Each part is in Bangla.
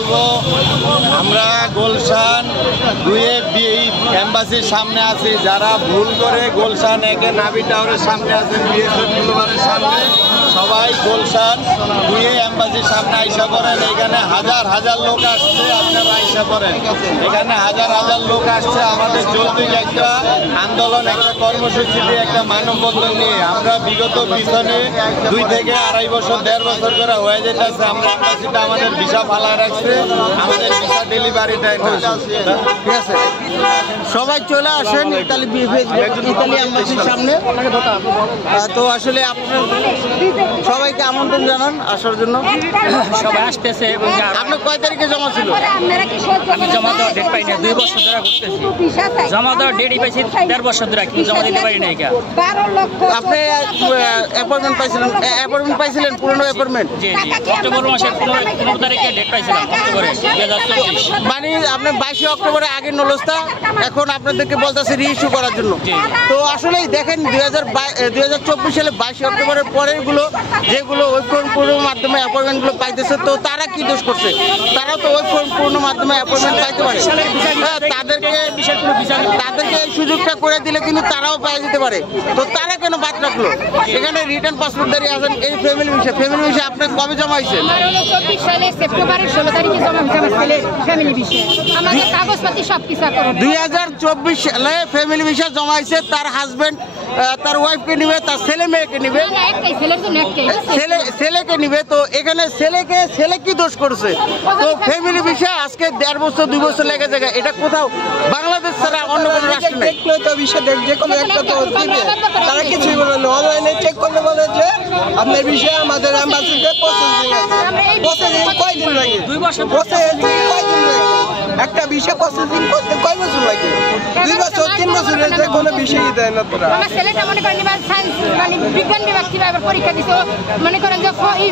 বলবো, আমরা গুলশান 2 এম্বাসির সামনে আছি। যারা ভুল করে গুলশান 1 নাভি টাওয়ারের সামনে আছেন, বিএসএফ বুলবারের সামনে, সবাই গুলশান 2 এম্বাসির সামনে আইসা পড়েন। এখানে হাজার হাজার লোক আসছে, আপনারা আইসা পড়েন। এখানে হাজার হাজার লোক আসছে আমাদের যৌক্তিক একটা আন্দোলন, একটা কর্মসূচি দিয়ে, একটা মানববন্ধন নিয়ে। আমরা বিগত পিছনে 2 থেকে 2.5 বছর 1.5 বছর করে হয়ে যেতেছে আমরা এম্বাসিটা আমাদের ভিসা ফালা রাখছে, আমাদের ভিসা ডেলিভারি দেয় না। ঠিক আছে, সবাই চলে আসেন ইতালি এম্বাসির সামনে। তো আসলে আপনার সবাইকে আমন্ত্রণ জানান আসার জন্য। সবাই আসতেছে। আপনার কয় তারিখে জমা ছিল? আমি জমা দেওয়ার ডেট পাইনি, 2 বছর ধরে ঘুরতেছি। জমা দেওয়ার ডেটই পাইছি 1.5 বছর ধরে, কিন্তু জমা দিতে পারি না। আপনি অ্যাপয়েন্টমেন্ট পাইছিলেন পুরনো অ্যাপয়েন্টমেন্ট? জি জি, অক্টোবর মাসের 15 তারিখে ডেট পাইছিলাম, অক্টোবরে 2024। মানে আপনি 22 অক্টোবরে আগের নলস্তা, এখন আপনাদেরকে বলতেছে রিইস্যু করার জন্য। তো আসলেই দেখেন 2024 সালে 22 অক্টোবরের পরেরগুলো যেগুলো ওই ফর্ম পূর্ণর মাধ্যমে অ্যাপয়েন্টমেন্টগুলো পাইতেছে, তো তারা কি দোষ করছে? তারাও তো ওই ফর্ম পূর্ণর মাধ্যমে অ্যাপয়েন্টমেন্ট পাইতে পারে। তাদেরকে এই সুযোগটা করে দিলে কিন্তু তারাও পাই যেতে পারে। তো তারা কেন বাদ রাখলো? এখানে রিটার্ন পাসপোর্ট দাঁড়িয়ে আছেন। এই ফ্যামিলি ভিসা আপনার কবে জমা হয়েছে? 24 সালে সেপ্টেম্বরের 16 তারিখে জমা হয়েছে আমার ছেলের ফ্যামিলি ভিসা। আমাদের কাগজপত্র সবকিছু করো। 2024 সালে ফ্যামিলি ভিসা জমা হয়েছে। তার হাজবেন্ড তার ওয়াইফকে নিবে, তার ছেলে মেয়েকে নিবে, ছেলেকে নিবে। তো এখানে ছেলে কি দোষ করছে? তো ফ্যামিলি ভিসা আজকে 1.5 বছর 2 বছর লেগে যায়। এটা কোথাও বাংলাদেশ ছাড়া অন্য কোনো রাষ্ট্র নেই। দেখলে তো বিষয় যে কোনো একটা তো দিবে, তারা কিছুই বলে না। অনলাইনে চেক করলে বলে যে আপনার বিষয়ে আমাদের এম্বাসিতে প্রসেসিং আছে। প্রসেসিং কয়দিন লাগে? 2 বছর। প্রসেসিং কয়দিন লাগে? একটা বিষয় প্রসেসিং করতে কয় বছর লাগে? 2 বছর 3 বছরের যে কোনো বিষয়ই দেয় না তোরা। আমার ছেলেটা মনে করেন এবার সায়েন্স মানে বিজ্ঞান বিভাগ থেকে এবার পরীক্ষা দিছে, মনে করেন যে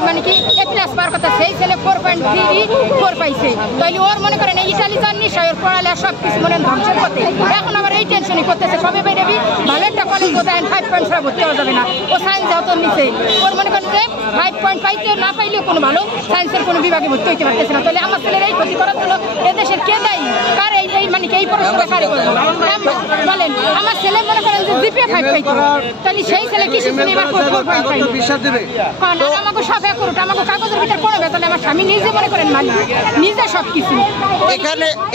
মানে কি A+ পাওয়ার কথা, সেই ছেলে 4.34 পাইছে। তাইলে ওর মনে করেন ইটালি যান নিশ্চয়, ওর পড়ালে সব কিছু মনে ধ্বংসের পথে। এখন আবার এই টেনশনই করতেছে কবে বেরোবি, ভালো একটা কলেজ বোধহয় 5.5 ভর্তি হওয়া যাবে না। ও সায়েন্স যত নিচে, ওর মনে করেন যে 5 পয়েন্ট পাইতে না পাইলেও কোনো ভালো সায়েন্সের কোনো বিভাগে ভর্তি হইতে পারতেছে না। তাহলে আমার ছেলের এই ক্ষতি করার জন্য এদেশের কে দায়ী? কার এই মানে এই পড়াশোনা কারে করবো বলেন? আমার ছেলে মনে করেন যে GPA 5 পাইতো, তাহলে সেই ছেলে কি শিখবে? এবার 4 পয়েন্ট পাইবে। আমাকে সব করুক, আমাকে কাগজের ভিতরে কোনো বেতন। আমার স্বামী নিজে মনে করেন মালিক, নিজে সব কিছু।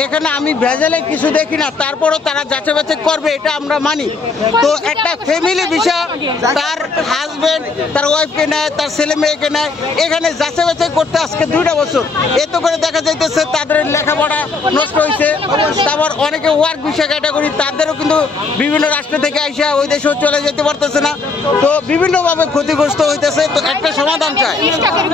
এখানে আমি ভেজালে কিছু দেখি না, তারপরও তারা যাচাই বাছাই করবে, এটা আমরা মানি। তো একটা ফ্যামিলি ভিসা তার হাজবেন্ড তার ওয়াইফকে নেয়, তার ছেলে মেয়েকে নেয়, এখানে যাচাই বাছাই করতে আজকে 2টা বছর। এত করে দেখা যাইতেছে তাদের লেখাপড়া নষ্ট হয়েছে। তারপর অনেকে ওয়ার্ক ভিসা ক্যাটাগরি, তাদেরও কিন্তু বিভিন্ন রাষ্ট্র থেকে আইসা ওই দেশেও চলে যেতে পারতেছে না। তো বিভিন্নভাবে ক্ষতিগ্রস্ত হইতেছে। তো একটা সমাধান চাই।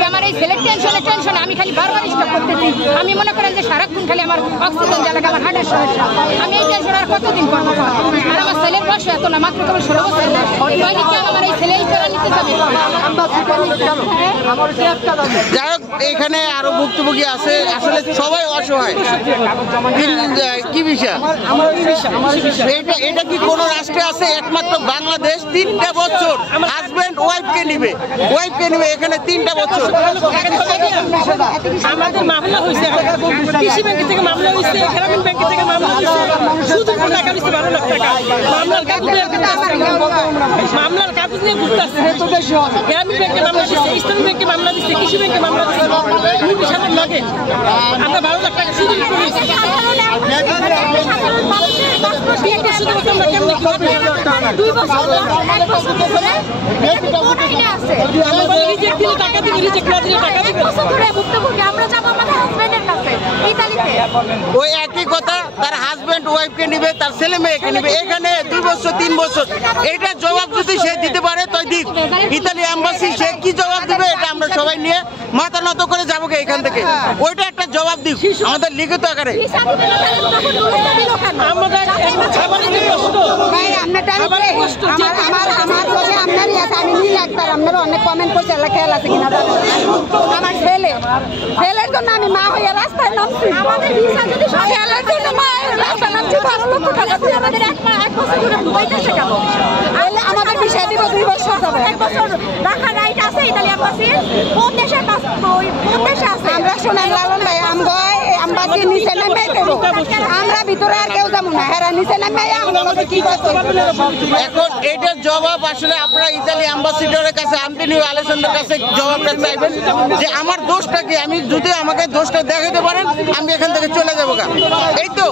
আমার এই ছেলের টেনশনে আমি খালি বারবার স্টপ করতেছি। আমি মনে করেন যে সারাক্ষণ খালি আমার অক্সিজেন জ্বালাকে, আমার হার্টের সমস্যা। আমি এই টেনশন আর কতদিন করবো? আর আমার ছেলের বয়স এত না, মাত্র কেবল 16 বছর। তাহলে কেন আমার এই ছেলে এই করে নিতে যাবে? যাই হোক, এখানে আরো ভুক্তভোগী আছে, আসলে সবাই অসহায়। কি বিষয় এটা কি কোনো রাষ্ট্রে আছে? একমাত্র বাংলাদেশ। 3টা বছর হাজবেন্ড ওয়াইফকে নিবে, এখানে 3টা বছর। আমাদের মামলা হয়েছে, কৃষি ব্যাংক থেকে মামলা হয়েছে, গ্রামীণ ব্যাংক থেকে মামলা হয়েছে, শুধু টাকা দিচ্ছে 12 লাখ টাকা। মামলার কাগজ নিয়ে ঘুরতে আসছে। গ্রামীণ ব্যাংকে মামলা দিচ্ছে, ইসলামী ব্যাংকে মামলা দিচ্ছে, কৃষি ব্যাংকে মামলা দিচ্ছে। লাগে আমরা 12 লাখ টাকা শুধু ওই একই কথা, তার হাজবেন্ড ওয়াইফকে নিবে, তার ছেলে মেয়েকে নিবে। এখানে 2 বছর 3 বছর, এটা জবাব যদি সে দিতে পারে তো দিক। ইতালি এম্বাসি সে কি জবাব দিবে, এটা আমরা সবাই নিয়ে মাথা নত করে যাবো এখান থেকে। ওইটা একটা জবাব দিক আমাদের লিখিত আকারে। আপনারা অনেক কমেন্ট করছে খেয়াল আছে কিনা জানেন। আমার ছেলের জন্য আমি মা হইয়া রাস্তায় নামছি। আমাদের ভিসা যদি ছেলের জন্য মা রাস্তায় নামছি, 12 লক্ষ টাকা দিয়ে আমাদের এক বছর ধরে ডুবাইতেছে কেন? আমাদের ভিসা দিব 2 বছর যাবে। 1 বছর রাখার রাইট আছে ইতালি এম্বাসির। কোন দেশের পাসপোর্ট আমরা শোনেন লালন ভাই আমবাসী নিচে নামে আমরা ভিতরে আর কেউ যাবো না হেরা নিচে নামে আমরা কি করতে এখন এটার জবাব আসলে আপনারা ইতালি অ্যাম্বাসিডরের কাছে আন্তোনিও আলেসান্দ্রোর কাছে জবাবটা চাইবেন যে আমার দোষটা কি, আমি যদি আমাকে দোষটা দেখাতে পারেন আমি এখান থেকে চলে যাবো। এই তো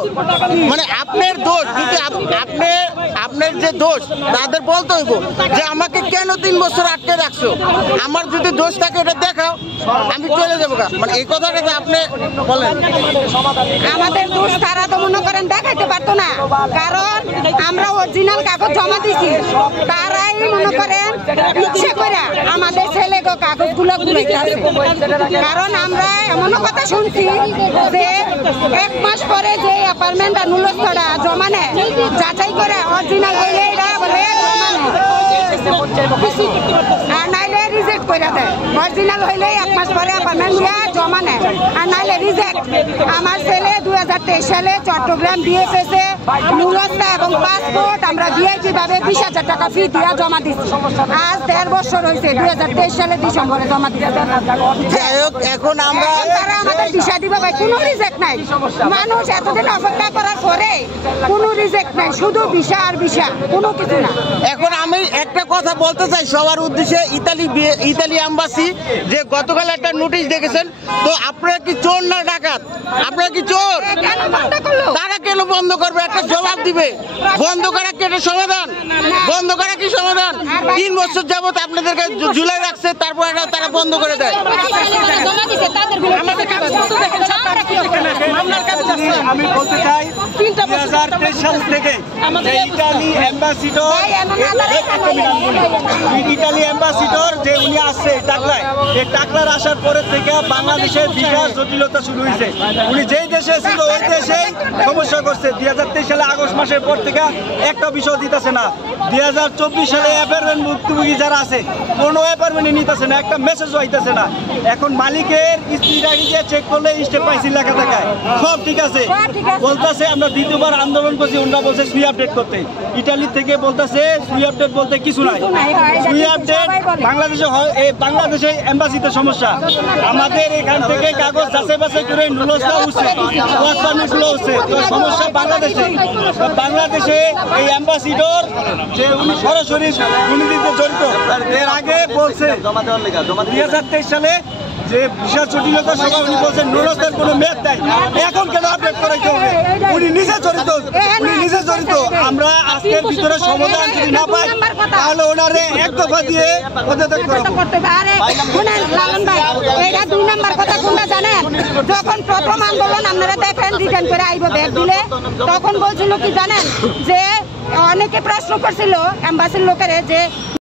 মানে আপনার দোষ, যদি আপনার যে দোষ তাদের বলতে হইব যে আমাকে কেন 3 বছর আটকে রাখছো, আমার যদি দোষ থাকে এটা দেখাও, আমি চলে যাবো। মানে এই কথাটা আপনি বলেন। আমাদের দোষ তারা তো মনে করেন দেখাইতে পারতো না, কারণ আমরা অরিজিনাল কাগজ জমা দিছি, তারাই মনে করেন ইচ্ছে করে আমাদের ছেলে কাগজগুলো গুলাইতেছে। কারণ আমরা এমন কথা শুনছি যে 1 মাস পরে যে অ্যাপার্টমেন্ট নুলস্থরা জমা নেয় যাচাই করে অরিজিনাল হইলে এরা বলে জমা নেয় আর নাইলে রিজেক্ট করে দেয়। অরিজিনাল হইলে 1 মাস পরে অ্যাপার্টমেন্ট জমা নেয় আর নাইলে রিজেক্ট। আমার ছেলে 2023 সালে চট্টগ্রাম বিএফএসে নুলস্থা এবং পাসপোর্ট আমরা ভিআইপি ভাবে 20,000 টাকা ফি দিয়ে জমা দিচ্ছি। আজ 1.5 বছর হয়েছে, 2023 সালে ডিসেম্বরে জমা দিতে। যাই হোক, এখন আমরা তারা আমাদের দিশা দিবে ভাই, কোনো রিজেক্ট নাই। মানুষ এতদিন অপেক্ষা করার পরে কোনো রিজেক্ট নাই, শুধু ভিসা আর ভিসা, কোনো কিছু না। এখন আমি একটা কথা বলতে চাই সবার উদ্দেশ্যে, ইতালি অ্যাম্বাসি যে গতকাল একটা নোটিশ দেখেছেন, তো আপনারা কি চোর না ডাকাত? আপনারা কি চোর? তারা কেন বন্ধ করবে? একটা জবাব দিবে। বন্ধ করা কি একটা সমাধান? বন্ধ করা কি সমাধান? 3 বছর যাবত আপনাদেরকে ঝুলাই রাখছে, তারপর তারা বন্ধ করে দেয়। আমি বলতে চাই 2023 সাল থেকে ইতালি অ্যাম্বাসিডর যে উনি আসছে টাকলায়, এই টাকলার আসার পরের থেকে বাংলাদেশের বিকাশ জটিলতা শুরু হয়েছে। উনি যেই দেশে ছিল ওই দেশেই সমস্যা করছে। 2023 সালে আগস্ট মাসের পর থেকে একটা বিষয় দিতেছে না। 2024 সালে অ্যাপার্টমেন্ট ভুক্তভোগী যারা আছে কোনো অ্যাপার্টমেন্টে নিতেছে না, একটা মেসেজও আইতেছে না। এখন মালিকের স্ত্রী দিয়ে চেক করলে স্টেপ পাইছি লেখা দেখায় সব ঠিক আছে, বলতেছে আমরা দ্বিতীয়বার আন্দোলন করছি, ওনারা বলছে সুই আপডেট করতে। ইটালি থেকে বলতেছে সুই আপডেট বলতে কিছু নাই। সুই আপডেট বাংলাদেশে এম্বাসিতে সমস্যা। আমাদের এখান থেকে কাগজ যাচাই বাছাই করে নুলস্থা উঠছে, ওয়ার্ক পারমিটগুলো উঠছে, তো সমস্যা বাংলাদেশে। বাংলাদেশে এই অ্যাম্বাসিডর যে উনি সরাসরি দুর্নীতিতে জড়িত, এর আগে বলছে 2023 সালে যে বিশাল জটিলতার সময় উনি বলছেন নুলস্থার কোনো মেয়াদ নাই, এখন কেন আপডেট করাইতে হবে? উনি নিজে জড়িত, আমরা আজকের ভিতরে সমাধান যদি না পাই তাহলে ওনারে এক দফা দিয়ে পদত্যাগ করতে হবে। লালন ভাই, এটা 2 নাম্বার কথা কোনটা জানেন? যখন প্রথম আন্দোলন আপনারা দেখেন রিটার্ন করে আইব ব্যাগ দিলে, তখন বলছিল কি জানেন যে অনেকে প্রশ্ন করছিল এম্বাসির লোকের যে